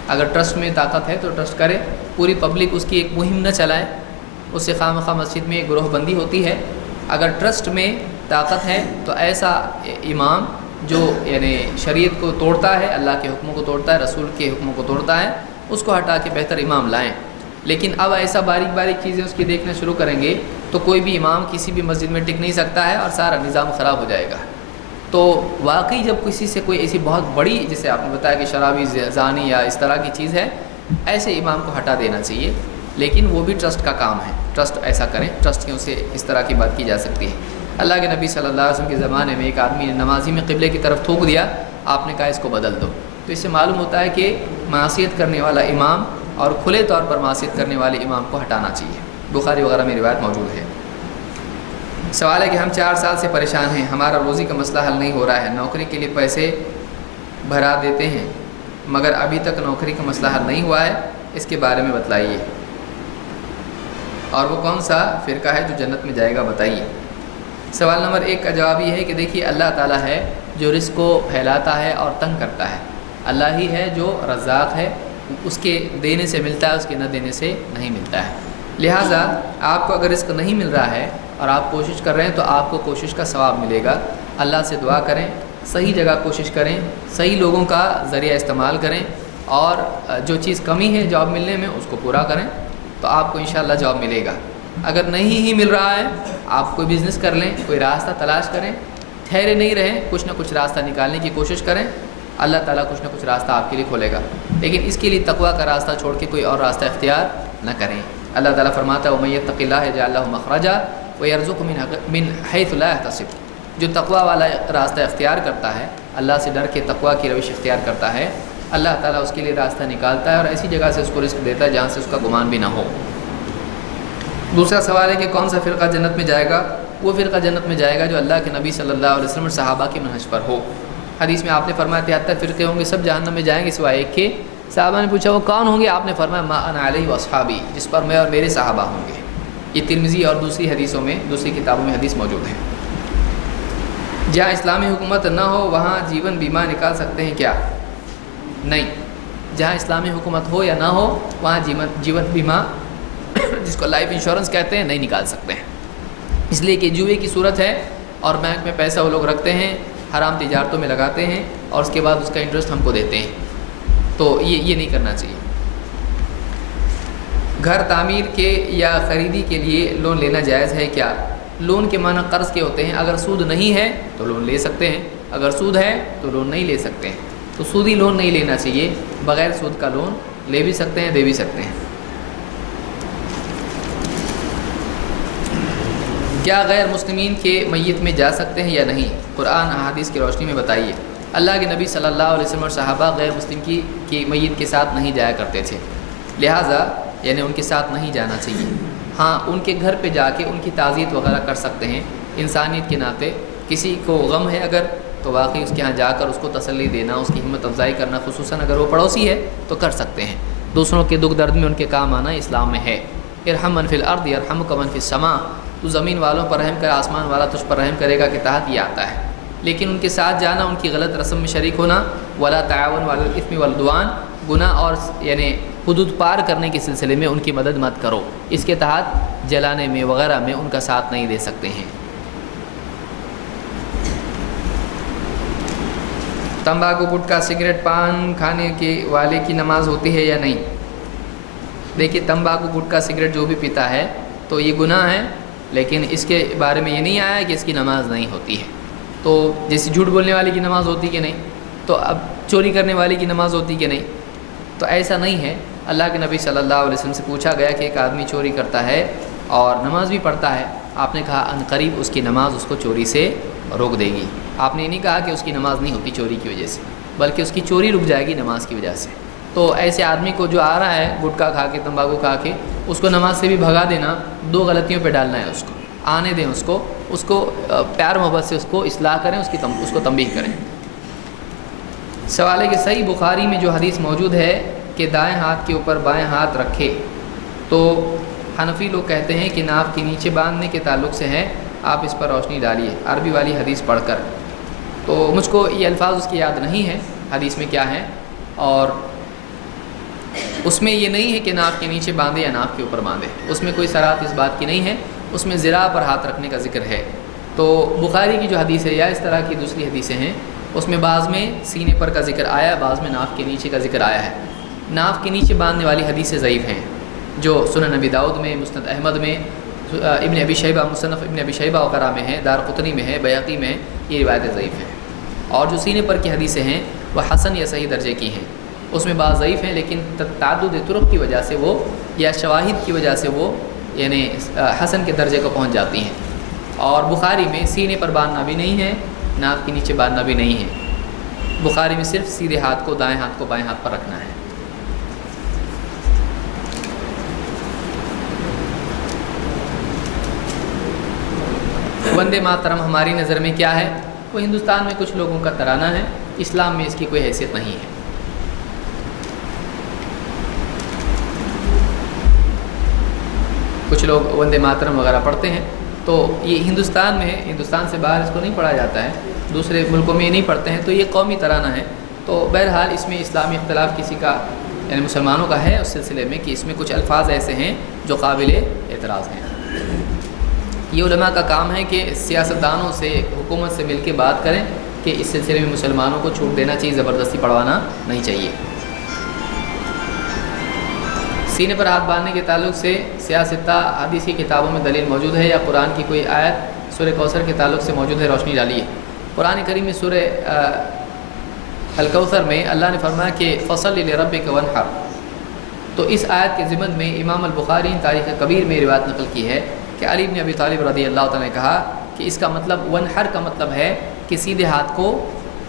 اگر ٹرسٹ میں طاقت ہے تو ٹرسٹ کرے، پوری پبلک اس کی ایک مہم نہ چلائے، اس سے خواہ مسجد میں گروہ بندی ہوتی ہے. اگر ٹرسٹ میں طاقت ہے تو ایسا امام جو یعنی شریعت کو توڑتا ہے، اللہ کے حکموں کو توڑتا ہے، رسول کے حکموں کو توڑتا ہے، اس کو ہٹا کے بہتر امام لائیں. لیکن اب ایسا باریک باریک چیزیں اس کی دیکھنا شروع کریں گے تو کوئی بھی امام کسی بھی مسجد میں ٹک نہیں سکتا ہے اور سارا نظام خراب ہو جائے گا۔ تو واقعی جب کسی سے کوئی ایسی بہت بڑی، جیسے آپ نے بتایا کہ شرابی، زانی یا اس طرح کی چیز ہے، ایسے امام کو ہٹا دینا چاہیے، لیکن وہ بھی ٹرسٹ کا کام ہے، ٹرسٹ ایسا کریں، ٹرسٹ کیوں سے اس طرح کی بات کی جا سکتی ہے۔ اللہ کے نبی صلی اللہ علیہ وسلم کے زمانے میں ایک آدمی نے نمازی میں قبلے کی طرف تھوک دیا، آپ نے کہا اس کو بدل دو، تو اس سے معلوم ہوتا ہے کہ معصیت کرنے والا امام اور کھلے طور پر معصیت کرنے والے امام کو ہٹانا چاہیے۔ بخاری وغیرہ میں روایت موجود ہے۔ سوال ہے کہ ہم 4 سال سے پریشان ہیں، ہمارا روزی کا مسئلہ حل نہیں ہو رہا ہے، نوکری کے لیے پیسے بھرا دیتے ہیں مگر ابھی تک نوکری کا مسئلہ حل نہیں ہوا ہے، اس کے بارے میں بتلائیے، اور وہ کون سا فرقہ ہے جو جنت میں جائے گا بتائیے۔ سوال نمبر 1 کا جواب یہ ہے کہ دیکھیے اللہ تعالیٰ ہے جو رزق کو پھیلاتا ہے اور تنگ کرتا ہے، اللہ ہی ہے جو رزاق ہے، اس کے دینے سے ملتا ہے، اس کے نہ دینے سے نہیں ملتا ہے۔ لہٰذا آپ کو اگر رزق نہیں مل رہا ہے اور آپ کوشش کر رہے ہیں تو آپ کو کوشش کا ثواب ملے گا۔ اللہ سے دعا کریں، صحیح جگہ کوشش کریں، صحیح لوگوں کا ذریعہ استعمال کریں، اور جو چیز کمی ہے جاب ملنے میں اس کو پورا کریں تو آپ کو انشاءاللہ جاب ملے گا۔ اگر نہیں ہی مل رہا ہے، آپ کوئی بزنس کر لیں، کوئی راستہ تلاش کریں، ٹھہرے نہیں رہیں، کچھ نہ کچھ راستہ نکالنے کی کوشش کریں، اللہ تعالیٰ کچھ نہ کچھ راستہ آپ کے لیے کھولے گا، لیکن اس کے لیے تقویٰ کا راستہ چھوڑ کے کوئی اور راستہ اختیار نہ کریں۔ اللہ تعالیٰ فرماتا ہے وَمَن يَتَّقِ اللَّهَ يَجْعَل لَّهُ مَخْرَجًا وَيَرْزُقْهُ مِنْ حَيْثُ لَا يَحْتَسِبُ۔ جو تقویٰ والا راستہ اختیار کرتا ہے، اللہ سے ڈر کے تقویٰ کی روش اختیار کرتا ہے، اللہ تعالیٰ اس کے لیے راستہ نکالتا ہے اور ایسی جگہ سے اس کو رزق دیتا ہے جہاں سے اس کا گمان بھی نہ ہو۔ دوسرا سوال ہے کہ کون سا فرقہ جنت میں جائے گا؟ وہ فرقہ جنت میں جائے گا جو اللہ کے نبی صلی اللہ علیہ وسلم اور صحابہ کے منہج پر ہو۔ حدیث میں آپ نے فرمایا 73 فرقے ہوں گے، سب جہنم میں جائیں گے سوائے ایک کے۔ صحابہ نے پوچھا وہ کون ہوں گے؟ آپ نے فرمایا ما انا علیہ واصحابی، جس پر میں اور میرے صحابہ ہوں گے۔ یہ ترمذی اور دوسری حدیثوں میں، دوسری کتابوں میں حدیث موجود ہے۔ جہاں اسلامی حکومت نہ ہو وہاں جیون بیمہ نکال سکتے ہیں کیا؟ نہیں، جہاں اسلامی حکومت ہو یا نہ ہو وہاں جیون بیمہ جس کو لائف انشورنس کہتے ہیں نہیں نکال سکتے ہیں، اس لیے کہ جوئے کی صورت ہے اور بینک میں پیسہ وہ لوگ رکھتے ہیں، حرام تجارتوں میں لگاتے ہیں اور اس کے بعد اس کا انٹرسٹ ہم کو دیتے ہیں، تو یہ نہیں کرنا چاہیے۔ گھر تعمیر کے یا خریدی کے لیے لون لینا جائز ہے کیا؟ لون کے معنی قرض کے ہوتے ہیں، اگر سود نہیں ہے تو لون لے سکتے ہیں، اگر سود ہے تو لون نہیں لے سکتے ہیں، تو سودی لون نہیں لینا چاہیے، بغیر سود کا لون لے بھی سکتے ہیں، دے بھی سکتے ہیں۔ کیا غیر مسلمین کے میت میں جا سکتے ہیں یا نہیں؟ قرآن احادیث کی روشنی میں بتائیے۔ اللہ کے نبی صلی اللہ علیہ وسلم اور صحابہ غیر مسلم کی میت کے ساتھ نہیں جایا کرتے تھے، لہٰذا یعنی ان کے ساتھ نہیں جانا چاہیے۔ ہاں ان کے گھر پہ جا کے ان کی تعزیت وغیرہ کر سکتے ہیں، انسانیت کے ناطے کسی کو غم ہے اگر تو واقعی اس کے ہاں جا کر اس کو تسلی دینا، اس کی ہمت افزائی کرنا، خصوصاً اگر وہ پڑوسی ہے تو کر سکتے ہیں۔ دوسروں کے دکھ درد میں ان کے کام آنا اسلام میں ہے۔ ارحم من فی الارض یرحمک من فی السماء، تو زمین والوں پر رحم کر آسمان والا تجھ پر رحم کرے گا کے تحت یہ آتا ہے، لیکن ان کے ساتھ جانا، ان کی غلط رسم میں شریک ہونا، ولا تعاون علی الاثم والعدوان، گناہ اور یعنی حدود پار کرنے کے سلسلے میں ان کی مدد مت کرو، اس کے تحت جلانے میں وغیرہ میں ان کا ساتھ نہیں دے سکتے ہیں۔ تمباکو، گٹکا، سگریٹ، پان کھانے کے والے کی نماز ہوتی ہے یا نہیں؟ دیکھیے تمباکو، گٹکا، سگریٹ جو بھی پیتا ہے تو یہ گناہ ہے، لیکن اس کے بارے میں یہ نہیں آیا کہ اس کی نماز نہیں ہوتی ہے۔ تو جیسے جھوٹ بولنے والے کی نماز ہوتی کہ نہیں، تو اب چوری کرنے والے کی نماز ہوتی کہ نہیں، تو ایسا نہیں ہے۔ اللہ کے نبی صلی اللہ علیہ وسلم سے پوچھا گیا کہ ایک آدمی چوری کرتا ہے اور نماز بھی پڑھتا ہے، آپ نے کہا ان قریب اس کی نماز اس کو چوری سے روک دے گی۔ آپ نے یہ نہیں کہا کہ اس کی نماز نہیں ہوتی چوری کی وجہ سے، بلکہ اس کی چوری رک جائے گی نماز کی وجہ سے۔ تو ایسے آدمی کو جو آ رہا ہے گٹکا کھا کے، تمباکو کھا کے، اس کو نماز سے بھی بھگا دینا، 2 غلطیوں پہ ڈالنا ہے، اس کو آنے دیں، اس کو پیار محبت سے اس کو اصلاح کریں، اس کو تنبیہ کریں۔ سوال ہے کہ صحیح بخاری میں جو حدیث موجود ہے کہ دائیں ہاتھ کے اوپر بائیں ہاتھ رکھے، تو حنفی لوگ کہتے ہیں کہ ناف کے نیچے باندھنے کے تعلق سے ہے، آپ اس پر روشنی ڈالیے عربی والی حدیث پڑھ کر۔ تو مجھ کو یہ الفاظ اس کی یاد نہیں ہے حدیث میں کیا ہے، اور اس میں یہ نہیں ہے کہ ناف کے نیچے باندھے یا ناف کے اوپر باندھے، اس میں کوئی صراحت اس بات کی نہیں ہے، اس میں ذراع پر ہاتھ رکھنے کا ذکر ہے۔ تو بخاری کی جو حدیث ہے یا اس طرح کی دوسری حدیثیں ہیں، اس میں بعض میں سینے پر کا ذکر آیا ہے، بعض میں ناف کے نیچے کا ذکر آیا ہے۔ ناف کے نیچے باندھنے والی حدیثیں ضعیف ہیں، جو سنن نبی داؤد میں، مسند احمد میں، ابن ابی شیبہ، مصنف ابن ابی شیبہ وغیرہ میں ہے، دارقطنی میں ہے، بیہقی میں ہے، یہ روایتیں ضعیف ہیں۔ اور جو سینے پر کی حدیثیں ہیں وہ حسن یا صحیح درجے کی ہیں، اس میں بعض ضعیف ہیں لیکن تعدد طرق کی وجہ سے وہ یا شواہد کی وجہ سے وہ یعنی حسن کے درجے کو پہنچ جاتی ہیں۔ اور بخاری میں سینے پر باندھنا بھی نہیں ہے، ناک کے نیچے باندھنا بھی نہیں ہے، بخاری میں صرف سیدھے ہاتھ کو دائیں ہاتھ کو بائیں ہاتھ پر رکھنا ہے۔ وندے ماترم ہماری نظر میں کیا ہے؟ وہ ہندوستان میں کچھ لوگوں کا ترانہ ہے، اسلام میں اس کی کوئی حیثیت نہیں ہے۔ کچھ لوگ وندے ماترم وغیرہ پڑھتے ہیں، تو یہ ہندوستان میں ہے، ہندوستان سے باہر اس کو نہیں پڑھا جاتا ہے، دوسرے ملکوں میں یہ نہیں پڑھتے ہیں، تو یہ قومی ترانہ ہے۔ تو بہرحال اس میں اسلامی اختلاف کسی کا یعنی مسلمانوں کا ہے اس سلسلے میں کہ اس میں کچھ الفاظ ایسے ہیں جو قابل اعتراض ہیں۔ یہ علماء کا کام ہے کہ سیاستدانوں سے، حکومت سے مل کے بات کریں کہ اس سلسلے میں مسلمانوں کو چھوٹ دینا چاہیے، زبردستی پڑھوانا نہیں چاہیے۔ سینے پر ہاتھ باندھنے کے تعلق سے سیاستہ حدیث کی کتابوں میں دلیل موجود ہے یا قرآن کی کوئی آیت سورہ کوثر کے تعلق سے موجود ہے؟ روشنی ڈالیے۔ قرآن کریم میں سورہ الکوثر میں اللہ نے فرمایا کہ فصل لربک وانحر، تو اس آیت کے ضمن میں امام البخاری تاریخ کبیر میں روایت نقل کی ہے کہ علی بن ابی طالب رضی اللہ تعالیٰ نے کہا کہ اس کا مطلب وانحر کا مطلب ہے کہ سیدھے ہاتھ کو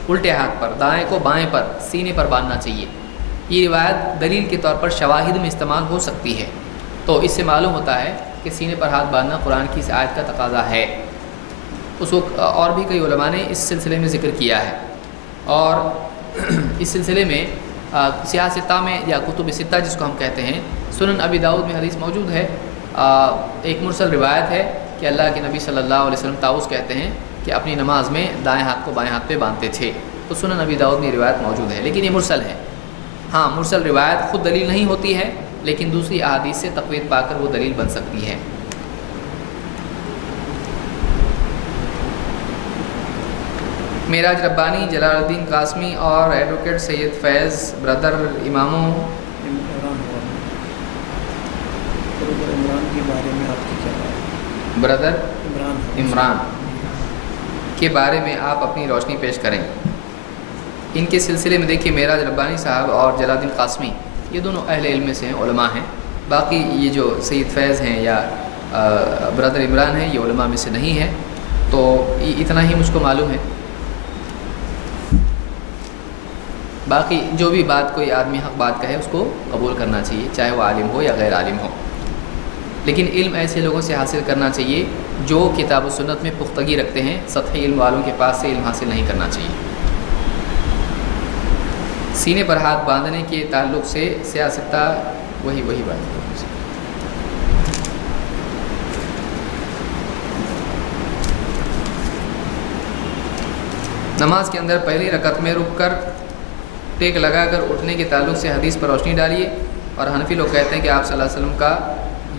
الٹے ہاتھ پر، دائیں کو بائیں پر، سینے پر باندھنا چاہیے۔ یہ روایت دلیل کے طور پر شواہد میں استعمال ہو سکتی ہے، تو اس سے معلوم ہوتا ہے کہ سینے پر ہاتھ باندھنا قرآن کی اس آیت کا تقاضا ہے۔ اس وقت اور بھی کئی علماء نے اس سلسلے میں ذکر کیا ہے، اور اس سلسلے میں سیاستہ میں یا کتب ستہ جس کو ہم کہتے ہیں، سنن ابی داؤد میں حدیث موجود ہے، ایک مرسل روایت ہے کہ اللہ کے نبی صلی اللہ علیہ وسلم طاؤس کہتے ہیں کہ اپنی نماز میں دائیں ہاتھ کو بائیں ہاتھ پہ باندھتے تھے، تو سنن ابی داؤد میں روایت موجود ہے، لیکن یہ مرسل ہے۔ ہاں، مرسل روایت خود دلیل نہیں ہوتی ہے، لیکن دوسری احادیث سے تقویت پا کر وہ دلیل بن سکتی ہے۔ معراج ربانی، جلال الدین قاسمی اور ایڈوکیٹ سید فیض بردر اماموں بردر عمران کے بارے میں آپ اپنی روشنی پیش کریں۔ ان کے سلسلے میں دیکھیے معراج ربانی صاحب اور جلال الدین قاسمی یہ دونوں اہل علم میں سے ہیں، علماء ہیں۔ باقی یہ جو سید فیض ہیں یا بردر عمران ہیں یہ علماء میں سے نہیں ہے، تو اتنا ہی مجھ کو معلوم ہے۔ باقی جو بھی بات کوئی آدمی حق بات کہے اس کو قبول کرنا چاہیے، چاہے وہ عالم ہو یا غیر عالم ہو، لیکن علم ایسے لوگوں سے حاصل کرنا چاہیے جو کتاب و سنت میں پختگی رکھتے ہیں، سطحی علم والوں کے پاس سے علم حاصل نہیں کرنا چاہیے۔ سینے پر ہاتھ باندھنے کے تعلق سے سیاستہ وہی بات ہے۔ نماز کے اندر پہلی رکعت میں رک کر ٹیک لگا کر اٹھنے کے تعلق سے حدیث پر روشنی ڈالیے۔ اور حنفی لوگ کہتے ہیں کہ آپ صلی اللہ علیہ وسلم کا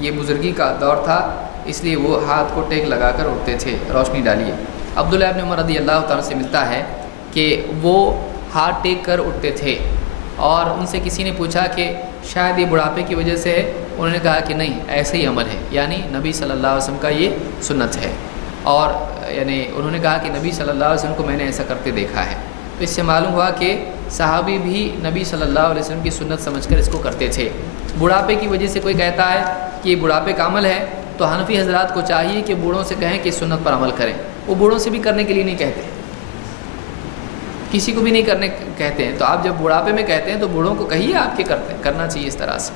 یہ بزرگی کا دور تھا، اس لیے وہ ہاتھ کو ٹیک لگا کر اٹھتے تھے، روشنی ڈالیے۔ عبداللہ ابن عمر رضی اللہ تعالیٰ سے ملتا ہے کہ وہ ہاتھ ٹیک کر اٹھتے تھے، اور ان سے کسی نے پوچھا کہ شاید یہ بڑھاپے کی وجہ سے ہے، انہوں نے کہا کہ نہیں، ایسے ہی عمل ہے، یعنی نبی صلی اللہ علیہ وسلم کا یہ سنت ہے، اور یعنی انہوں نے کہا کہ نبی صلی اللہ علیہ وسلم کو میں نے ایسا کرتے دیکھا ہے۔ تو اس سے معلوم ہوا کہ صحابی بھی نبی صلی اللہ علیہ وسلم کی سنت سمجھ کر اس کو کرتے تھے۔ بڑھاپے کی وجہ سے کوئی کہتا ہے کہ یہ بڑھاپے کا عمل ہے، تو حنفی حضرات کو چاہیے کہ بوڑھوں سے کہیں کہ سنت پر عمل کریں۔ وہ بوڑھوں سے بھی کرنے کے لیے نہیں کہتے، کسی کو بھی نہیں کرنے کہتے ہیں، تو آپ جب بڑھاپے میں کہتے ہیں تو بوڑھوں کو کہیے آپ کے کرنا چاہیے اس طرح سے۔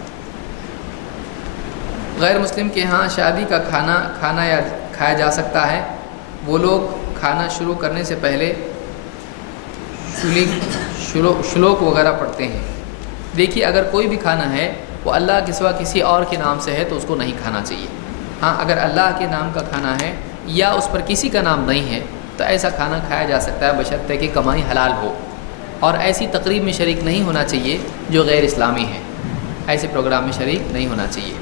غیر مسلم کے ہاں شادی کا کھانا یا کھایا جا سکتا ہے، وہ لوگ کھانا شروع کرنے سے پہلے شلوک وغیرہ پڑھتے ہیں۔ دیکھیے، اگر کوئی بھی کھانا ہے وہ اللہ کے سوا کسی اور کے نام سے ہے تو اس کو نہیں کھانا چاہیے۔ ہاں، اگر اللہ کے نام کا کھانا ہے یا اس پر کسی کا نام نہیں ہے تو ایسا کھانا کھایا جا سکتا ہے، بشرطے کہ کمائی حلال ہو، اور ایسی تقریب میں شریک نہیں ہونا چاہیے جو غیر اسلامی ہے، ایسے پروگرام میں شریک نہیں ہونا چاہیے۔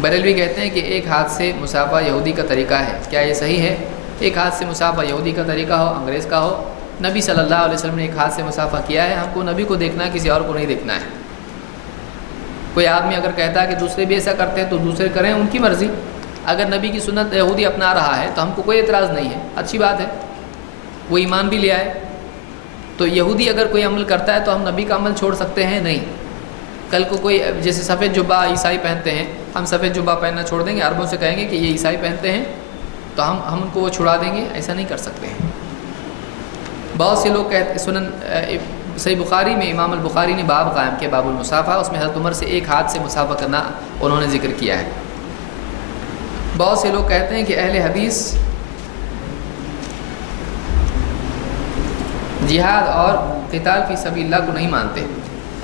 بریلوی کہتے ہیں کہ ایک ہاتھ سے مصافحہ یہودی کا طریقہ ہے، کیا یہ صحیح ہے؟ ایک ہاتھ سے مصافحہ یہودی کا طریقہ ہو، انگریز کا ہو، نبی صلی اللہ علیہ وسلم نے ایک ہاتھ سے مصافحہ کیا ہے، ہم کو نبی کو دیکھنا ہے، کسی اور کو نہیں دیکھنا ہے۔ کوئی آدمی اگر کہتا ہے کہ دوسرے بھی ایسا کرتے ہیں تو دوسرے کریں، ان کی مرضی۔ اگر نبی کی سنت یہودی اپنا رہا ہے تو ہم کو کوئی اعتراض نہیں ہے، اچھی بات ہے، وہ ایمان بھی لے آئے۔ تو یہودی اگر کوئی عمل کرتا ہے تو ہم نبی کا عمل چھوڑ سکتے ہیں؟ نہیں۔ کل کو کوئی جیسے سفید جبہ عیسائی پہنتے ہیں، ہم سفید جبہ پہننا چھوڑ دیں گے؟ عربوں سے کہیں گے کہ یہ عیسائی پہنتے ہیں تو ہم ان کو وہ چھڑا دیں گے؟ ایسا نہیں کر سکتے ہیں۔ بہت سے لوگ کہتے، سنن صحیح بخاری میں امام البخاری نے باب قائم کیا، باب المصافحہ، اس میں حضرت عمر سے ایک ہاتھ سے مصافحہ کرنا انہوں نے ذکر کیا ہے۔ بہت سے لوگ کہتے ہیں کہ اہل حدیث جہاد اور قتال فی سبیل اللہ کو نہیں مانتے۔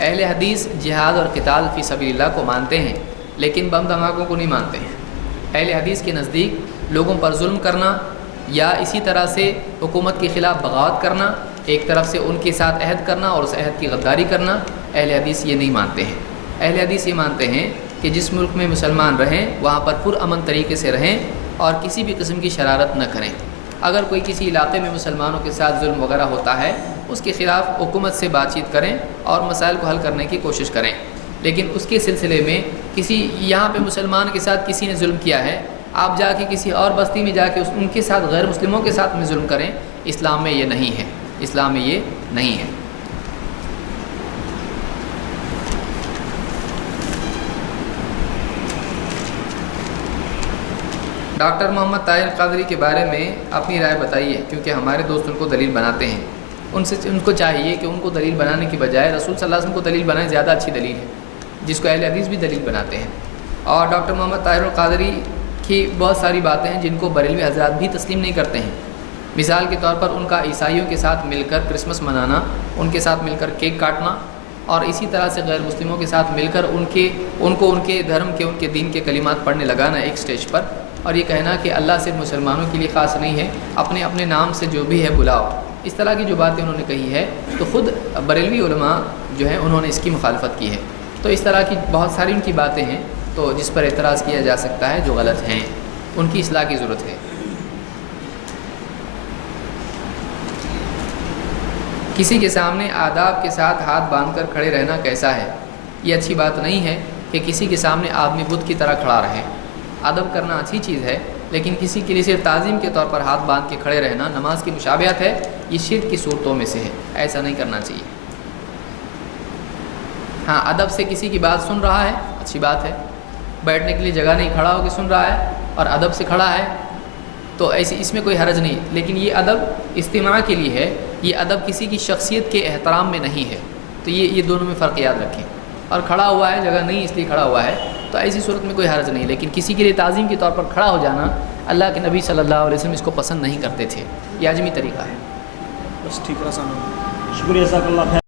اہل حدیث جہاد اور قتال فی سبیل اللہ کو مانتے ہیں لیکن بم دھماکوں کو نہیں مانتے ہیں۔ اہل حدیث کے نزدیک لوگوں پر ظلم کرنا یا اسی طرح سے حکومت کے خلاف بغاوت کرنا، ایک طرف سے ان کے ساتھ عہد کرنا اور اس عہد کی غداری کرنا، اہل حدیث یہ نہیں مانتے ہیں۔ اہل حدیث یہ مانتے ہیں کہ جس ملک میں مسلمان رہیں وہاں پر پرامن طریقے سے رہیں اور کسی بھی قسم کی شرارت نہ کریں۔ اگر کوئی کسی علاقے میں مسلمانوں کے ساتھ ظلم وغیرہ ہوتا ہے اس کے خلاف حکومت سے بات چیت کریں اور مسائل کو حل کرنے کی کوشش کریں، لیکن اس کے سلسلے میں کسی یہاں پہ مسلمان کے ساتھ کسی نے ظلم کیا ہے، آپ جا کے کسی اور بستی میں جا کے ان کے ساتھ غیر مسلموں کے ساتھ میں ظلم کریں، اسلام میں یہ نہیں ہے، اسلام میں یہ نہیں ہے۔ ڈاکٹر محمد طاہر قادری کے بارے میں اپنی رائے بتائیے، کیونکہ ہمارے دوست ان کو دلیل بناتے ہیں۔ ان کو چاہیے کہ ان کو دلیل بنانے کی بجائے رسول صلی اللہ علیہ وسلم کو دلیل بنائیں، زیادہ اچھی دلیل ہے، جس کو اہل حدیث بھی دلیل بناتے ہیں۔ اور ڈاکٹر محمد طاہر القادری کی بہت ساری باتیں ہیں جن کو بریلوی حضرات بھی تسلیم نہیں کرتے ہیں۔ مثال کے طور پر ان کا عیسائیوں کے ساتھ مل کر کرسمس منانا، ان کے ساتھ مل کر کیک کاٹنا، اور اسی طرح سے غیر مسلموں کے ساتھ مل کر ان کو ان کے دھرم کے، ان کے دین کے کلمات پڑھنے لگانا ایک سٹیج پر، اور یہ کہنا کہ اللہ صرف مسلمانوں کے لیے خاص نہیں ہے، اپنے اپنے نام سے جو بھی ہے بلاؤ، اس طرح کی جو باتیں انہوں نے کہی ہے تو خود بریلوی علماء جو ہیں انہوں نے اس کی مخالفت کی ہے۔ تو اس طرح کی بہت ساری ان کی باتیں ہیں تو جس پر اعتراض کیا جا سکتا ہے، جو غلط ہیں، ان کی اصلاح کی ضرورت ہے۔ کسی کے سامنے آداب کے ساتھ ہاتھ باندھ کر کھڑے رہنا کیسا ہے؟ یہ اچھی بات نہیں ہے کہ کسی کے سامنے آدمی بت کی طرح کھڑا رہے۔ ادب کرنا اچھی چیز ہے، لیکن کسی کے لیے صرف تعظیم کے طور پر ہاتھ باندھ کے کھڑے رہنا نماز کی مشابہت ہے، یہ شرک کی صورتوں میں سے ہے، ایسا نہیں کرنا چاہیے۔ ہاں، ادب سے کسی کی بات سن رہا ہے، اچھی بات ہے، بیٹھنے کے لیے جگہ نہیں، کھڑا ہو کے سن رہا ہے اور ادب سے کھڑا ہے تو ایسی اس میں کوئی حرج نہیں، لیکن یہ ادب استماع کے لیے ہے، یہ ادب کسی کی شخصیت کے احترام میں نہیں ہے۔ تو یہ دونوں میں فرق یاد رکھیں۔ اور کھڑا ہوا ہے، جگہ نہیں اس لیے کھڑا ہوا ہے، تو ایسی صورت میں کوئی حرج نہیں، لیکن کسی کے لیے تعظیم کے طور پر کھڑا ہو جانا، اللہ کے نبی صلی اللہ علیہ وسلم اس کو پسند نہیں کرتے تھے، یہ عجمی طریقہ ہے۔ بس ٹھیک ہے، شکریہ، جزاک اللہ خیر۔